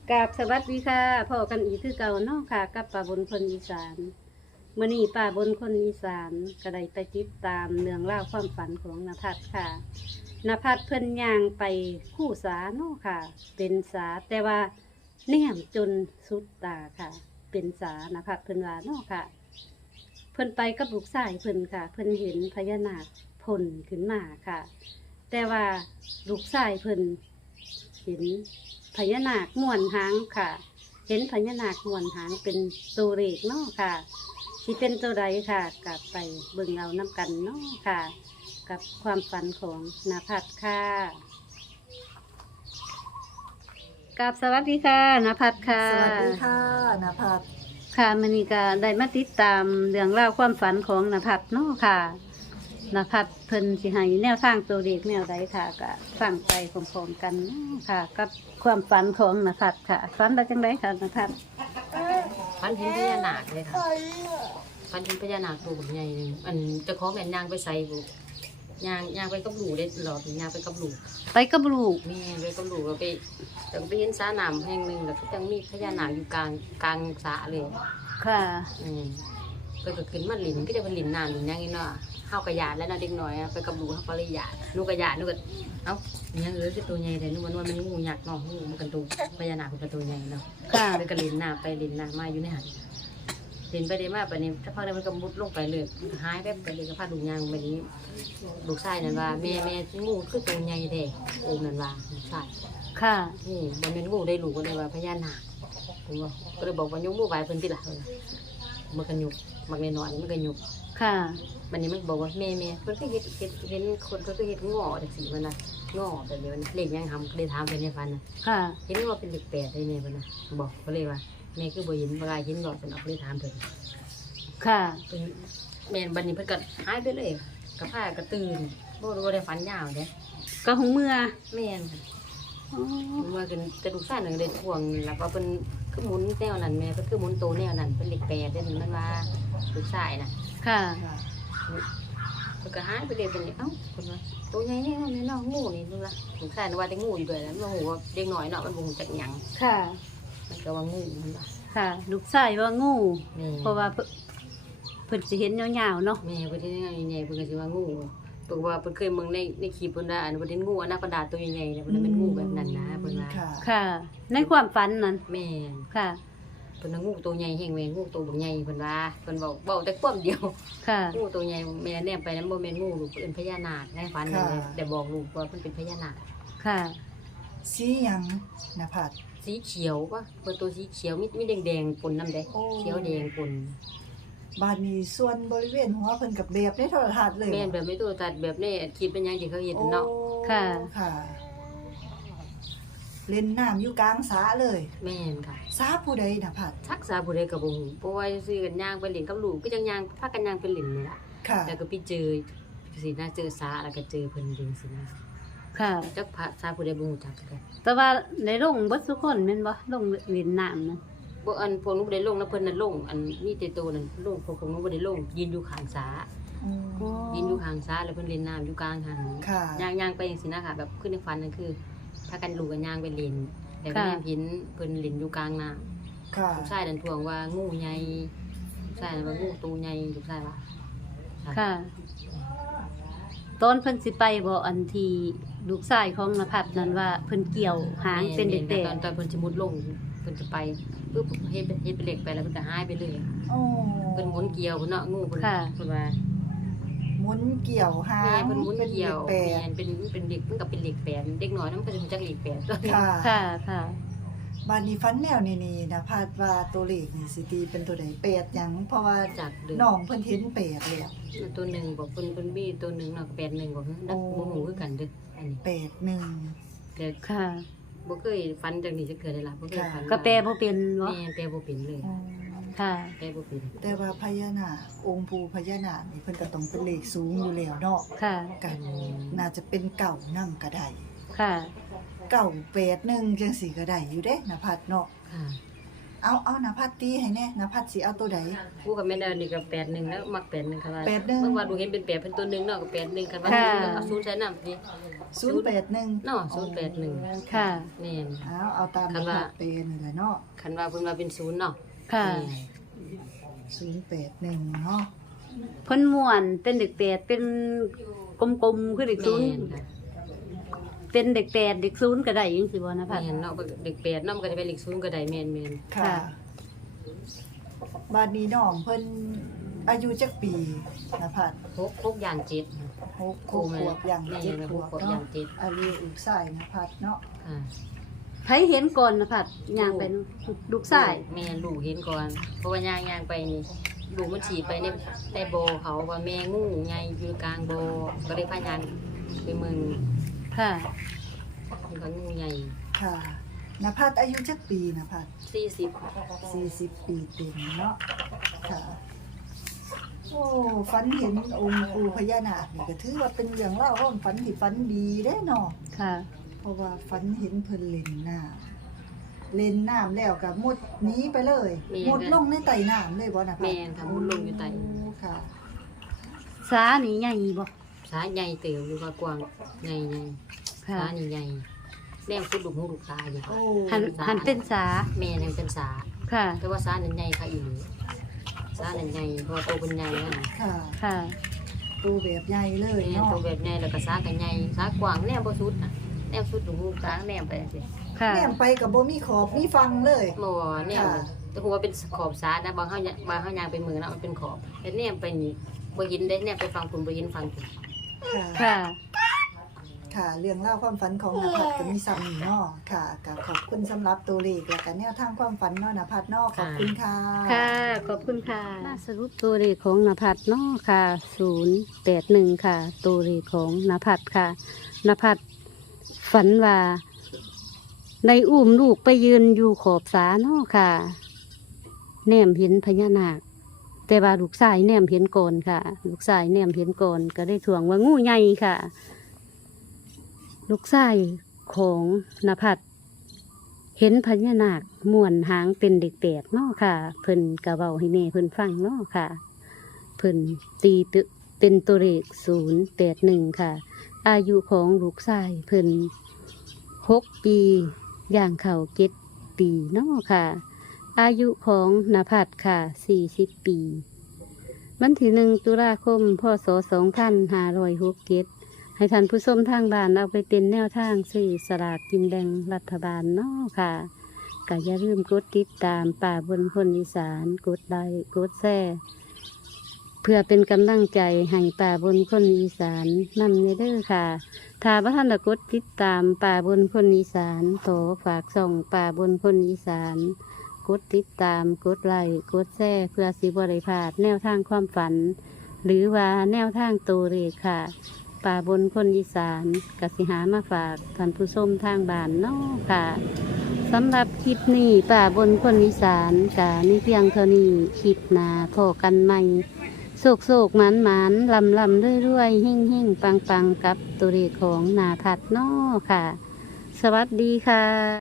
กราบสวัสดีค่ะพ่อกันอีกคือเก่าเนาะค่ะกับป้าบนคนอีสานมื้อนี้ป้าบนคนอีสานก็ได้ไปติดตามเรื่องเล่าวความฝันของนภัสค่ะนภัสเพิ่นย่างไปคู่สาเนาะค่ะ เป็นสาแต่ว่าแนมจนสุดตาค่ะ เป็นสานภัสเพิ่นว่าเนาะค่ะ เพิ่นไปกับลูกชายเพิ่นค่ะ เพิ่นเห็นพญานาคพ่นขึ้นมาค่ะ แต่ว่าลูกชายเพิ่นเห็นพญานาคม่วนหางค่ะ เห็นพญานาคม่วนหางเป็นตัวเลขเนาะค่ะที่เป็นตัวใดค่ะกลับไปเบิ่งเอาน้ำกันเนาะค่ะ กับความฝันของนภัสค่ะกับสวัสดีค่ะนภัสค่ะสวัสดีค่ะนภัสค่ะมื้อนี้ก็ได้มาติดตามเรื่องราวความฝันของนภัสเนาะค่ะนภัสเพิ่นสิให้แนวทางตัวเลขแนวใดค่ะก็ฟังไปพร้อมๆกันเนาะค่ะ กับความฝันของนภัสค่ะฝันได้จังไดค่ะนภัสพันเห็นพญานาคเลยค่ะพันเห็นพญานาคตัวใหญ่หนึงอันเจ้าของแม่นย่างไปใส่บุย่างไปกับหลูได้หลอดย่างไปกับหลูไปกับลูกแม่ไปกับหลูก็ไปแต่ก็ไปเห็นสระน้ำแห่งหนึงแล้วก็ยังมีพญานาคอยู่กลางสระเลยค่ะเพิ่นก็ขึ้นมาหลินก็จะเป็นหลินน้ำหลินหยังนี่เนาะเฮาก็หยาดแล้วเนาะเด็กน้อยอะไปกับหลูเฮาก็เลยหยาดหนูก็หยาดหนูก็เอ้าอิหยังคือตัวใหญ่แต่หนูว่ามันงูยักษ์เนาะงูมันกันตัวพญานาคเป็นตัวใหญ่เนาะค่ะไปก็เล่นน้ำไปเล่นน้ำมาอยู่ในหันเล่นไปเล่นมาไปนี่ถ้าพักได้มันก็มุดลงไปเลยมันก็หายไปไปเลยก็พาลูกยางไปนี้ลูกชายนั่นว่าแม่งูคือตัวใหญ่แท้โอ้นั่นว่าลูกชายค่ะนี่บ่แม่นงูได้ลูกก็เลยว่าพญานาคผมว่าก็เลยบอกว่ายกมือไหว้เพิ่นติล่ะมันก็ยุกมักน้อยๆมันก็ยุกค่ะมันนี่มันบอกว่าแม่เพิ่นก็เห็นคนเพิ่นก็เฮ็ดงอจังซี่มันน่ะงอแบบนี้มันเลขยังทำก็เลยถามเพิ่นในฝันน่ะค่ะเห็นว่าเป็นเลข8ได้แม่เพิ่นน่ะบอกก็เลยว่าแม่คือบ่เห็นบ่กล้าเห็นหรอกเพิ่นเอาเลยถามเพิ่นค่ะเพิ่นแม่นบัดนี้เพิ่นก็หายไปเลยก็พาก็ตื่นบ่รู้ว่าได้ฝันยาวเด้ก็หงเมื่อแม่นอ๋อว่ากันแต่ลูกชายนั่นก็ได้ทวงแล้วว่าเพิ่นคือหมุนแนวนั้นแม่เพิ่นคือหมุนโตแนวนั้นเป็นเลข8ได้มันว่าลูกชายน่ะค่ะเพิ่นก็หายไปเลยเป็นเอ้าเพิ่นว่าตัวใหญ่แน่นี่เนาะงูนี่ดูล่ะลูกชายน่ะว่าแต่งูอยู่ด้วยแล้วมันบ่ฮู้ว่าเด็กน้อยเนาะมันบ่ฮู้จักหยังค่ะมันก็ว่างูมันว่าค่ะ ลูกชายว่างูแม่เพราะว่าเพิ่นสิเห็นยาวๆเนาะแม่เพิ่นที่ใหญ่ๆเพิ่นก็สิว่างูเพิ่นว่าเพิ่นเคยเบิ่งในคลิปเพิ่นว่าอันเพิ่นเห็นงูอนาคอนดาตัวใหญ่ๆเนี่ยเพิ่นว่าเป็นงูแบบนั้นนะเพิ่นว่าค่ะค่ะ ในความฝันนั้นแม่นค่ะเพิ่นว่างูตัวใหญ่แฮงแม่งูตัวบักใหญ่เพิ่นว่าเพิ่นเว้าแต่ความเดียวค่ะงูตัวใหญ่แม่แนมไปนั้นบ่แม่นงูลูกเพิ่นพญานาคในฝันนั่นเลยแต่บอกลูกว่าเพิ่นเป็นพญานาคค่ะสีหยังนภัสสีเขียวป่ะเพิ่นตัวสีเขียวมีแดงๆปนน้ำแดงโอ้เขียวแดงปนบ้านนี้ส่วนบริเวณหัวเพิ่นกับแบบในโทรทัศน์เลยแม่นแบบไม่ตัวตัดแบบในคลิปเป็นหยังที่เขาเฮ็ดเนาะโอ้ค่ะค่ะ เล่นน้ำอยู่กลางสระเลยแม่นค่ะสระผู้ใดนภัสทักษาผู้ใดก็บ่ฮู้เพราะว่าซื้อกันย่างไปเล่นกับลูกก็จังย่างพากันย่างไปเล่นนี่ล่ะค่ะแล้วก็ไปเจอสินะเจอสาแล้วก็เจอเพิ่นจังซี่นะค่ะจักพระสาผู้ใดบ่ฮู้จักกันแต่ว่าในลงเบิดทุกคนแม่นบ่ลงเล่นน้ำนะบ่อันพวกหนูบ่ได้ลงนะเพิ่นน่ะลงอันมีแต่ตัวนั้นลงพวกหนูบ่ได้ลงยืนอยู่ข้างสาอืมยืนอยู่ข้างสาแล้วเพิ่นเล่นน้ำอยู่กลางทางค่ะย่างไปจังซี่นะค่ะแบบขึ้นในฝันนั่นคือพากันลูกกันย่างไปเล่นแต่ก็แม่เห็นเพิ่นเล่นอยู่กลางน้ำค่ะลูกชายนั่นทวงว่างูใหญ่ลูกชายนั่นว่างูตัวใหญ่ลูกชายว่าค่ะ ตอนเพิ่นสิไปบ่อันที่ลูกชายของนภัสนั้นว่าเพิ่นเกี่ยวหางเป็นเด็กตอนเพิ่นจะมุดลงเพิ่นจะไปปึ๊บเฮ็ดเป็นเหล็กไปแล้วเพิ่นก็หายไปเลยโอ้เพิ่นหมุนเกี่ยวเพิ่นเนาะงูเพิ่นเพิ่นว่าหมุนเกี่ยวหาแม่งเพิ่นหมุนเกี่ยวแปแม่ดเป็นเด็กมันก็เป็นเหล็กแปดเด็กน้อยนำก็จะรู้จักเหล็กแปดค่ะๆค่ะ ค่ะบ้านนี้ฟันแนวนี่นภัสว่าตัวเลขนี่สิตีเป็นตัวใดแปดหยังเพราะว่าจากเดิมน้องเพิ่นเห็นแปดแล้วตัวหนึงบอกเพิ่นมีตัวหนึงเนาะ81บอกนักบ่ฮู้คือกันเด้ออันนี้แปดหนึ่งแต่ค่ะบ่เคยฝันจังนี้จักเทื่อได้ล่ะบ่เคยฝันก็แปลบ่เป็นบ่แม่แปลบ่เป็นเลยอ๋อค่ะแปลบ่เป็นแต่ว่าพญานาคองค์ปู่พญานาคนี่เพิ่นก็ต้องเป็นเลขสูงอยู่แล้วเนาะค่ะกันน่าจะเป็นเก่านํก็ได้ค่ะเก่าแปดหนึ่งจังสี่ก็ได้อยู่เด้นภัสเนาะค่ะเอานภัสตีให้แน่นภัสสิเอาตัวใดกูกับแม่นนี่ก็81แล้วมัก81คันว่า 81 เมื่อวานดูเห็นเป็น8เป็นตัวหนึงเนาะก็81คันว่าค่ะเอา0ใส่นำสิ 081 เนาะ081 ค่ะแม่นเอาตามคันนว่าภัสเป็นนี่แหละเนาะคันว่าเพิ่นว่าเป็น0เนาะค่ะ 081เนาะเพิ่นม่วนเป็นเด็กแปดเป็นกลมๆคือเด็กศูนย์แม่นค่ะเป็นเด็กแปดเด็กศูนย์ก็ได้จังซี่บ่นะพัดแม่นเนาะเด็ก8เนาะมันก็จะเป็นเลข0ก็ได้แม่นค่ะค่ะบาดนี้น้องเพิ่นอายุจักปีนภัส 6อย่าง7 6ขวบอย่างแม่น 7ขวบ 6ขวบอเนาะย่าง7 อายุลูกชายนภัสเนาะค่ะไผเห็นก่อนนะพัดย่างเป็นลูกชายแม่ลูกเห็นก่อนเพราะว่าย่างไปนี่ลูกมันฉี่ไปในบ่อเขาว่าแม่งูใหญ่อยู่กลางบ่อก็เลยพายางไปเมืองค่ะมันก็งูใหญ่ค่ะนภัสอายุจักปีนภัส 40 40 ปีเต็มเนาะค่ะโอ้ฝันเห็นองค์ปู่พญานาคนี่ก็ถือว่าเป็นเรื่องเล่าว่าฝันที่ฝันดีเด้เนาะค่ะเพราะว่าฝันเห็นเพิ่นเล่นน้ำแล้วก็มุดหนีไปเลยมุดลงในใต้น้ำเลยบ่นภัสแม่นค่ะมุดลงอยู่ใต้โค่ะสานี่ใหญ่บ่สาใหญ่เติบอยู่ว่ากว้างใหญ่ค่ะสานี่ใหญ่แนมพุดลูกหูลูกตาอยู่โอ้หันเป็นสาแม่ยังเป็นสาค่ะแต่ว่าสานั่นใหญ่ค่ะอีหลีสานั่นใหญ่เพราะว่าโตเป็นใหญ่แล้วนะค่ะค่ะตัวแบบใหญ่เลยแม่เนาะโตแบบใหญ่แล้วก็สาก็ใหญ่สากว้างแนมบ่สุดน่ะแนมสุดลูกหูลูกตาแนมไปจังซี่ค่ะแนมไปก็บ่มีขอบมีฟังเลยบ่แนมค่ะแต่หัวาเป็นขอบสานะบางเฮายางไปมือนะมันเป็นขอบแต่แนมไปนี่บ่เห็นได้แนมไปฟังคุณบ่เห็นฟังคุณค่ะค่ะค่ะ เรื่องเล่าวความฝันของนภัสก็มีซ้ำนี่เนาะค่ะก็ขอบคุณสำหรับตัวเลขและก็แนวทางความฝันเนาะนภัสเนาะขอบคุณค่ะค่ะ ขอบคุณค่ะมาสรุปตัวเลขของนภัสเนาะค่ะ081ค่ะ ตัวเลขของนภัสค่ะนภัสฝันว่าในอุ้มลูกไปยืนอยู่ขอบสาเนาะค่ะ แนมเห็นพญานาค แต่ว่าลูกชายแนมเห็นก่อนค่ะ ลูกชายแนมเห็นก่อนก็ได้ถ่วงว่างูใหญ่ค่ะ ลูกชายของนภัสเห็นพญานาคม่วนหางเป็นเด็กแปดเนาะค่ะ เพิ่นกะเว้าให้แม่เพิ่นฟังเนาะค่ะ เพิ่นตีเป็นตัวเลข081ค่ะ อายุของลูกชายเพิ่น6 ปีย่างเข้า7 ปีเนาะค่ะ อายุของนภัสค่ะ40 ปีวันที่1 ตุลาคม พศ 2567ให้ท่านผู้ชมทางบ้านเอาไปเป็นแนวทางซื้อสลากกินแบ่งรัฐบาลเนาะค่ะก็อย่าลืมกดติดตามป่าบนคนอีสานกดไลค์กดแชร์เพื่อเป็นกำลังใจให้ป่าบนคนอีสานนำเด้อค่ะ ถ้าพระท่านได้กดติดตามป่าบนคนอีสานขอฝากส่องป่าบนคนอีสาน กดติดตามกดไลค์กดแชร์เพื่อสิบริพลาดแนวทางความฝัน หรือว่าแนวทางตัวเลขค่ะ ป่าบนคนอีสานกสิหามาฝากท่านผู้ชมทางบ้านเนาะค่ะสำหรับคลิปนี้ป่าบนคนอีสานกะมีเพียงเท่านี้คลิปหนาพอกันใหม่โศกโศกหมานหมานลำลำเรื่อยเรื่อยหิ่งหิ่งปังปังกับตัวเลขของนาพัดเนาะค่ะ สวัสดีค่ะ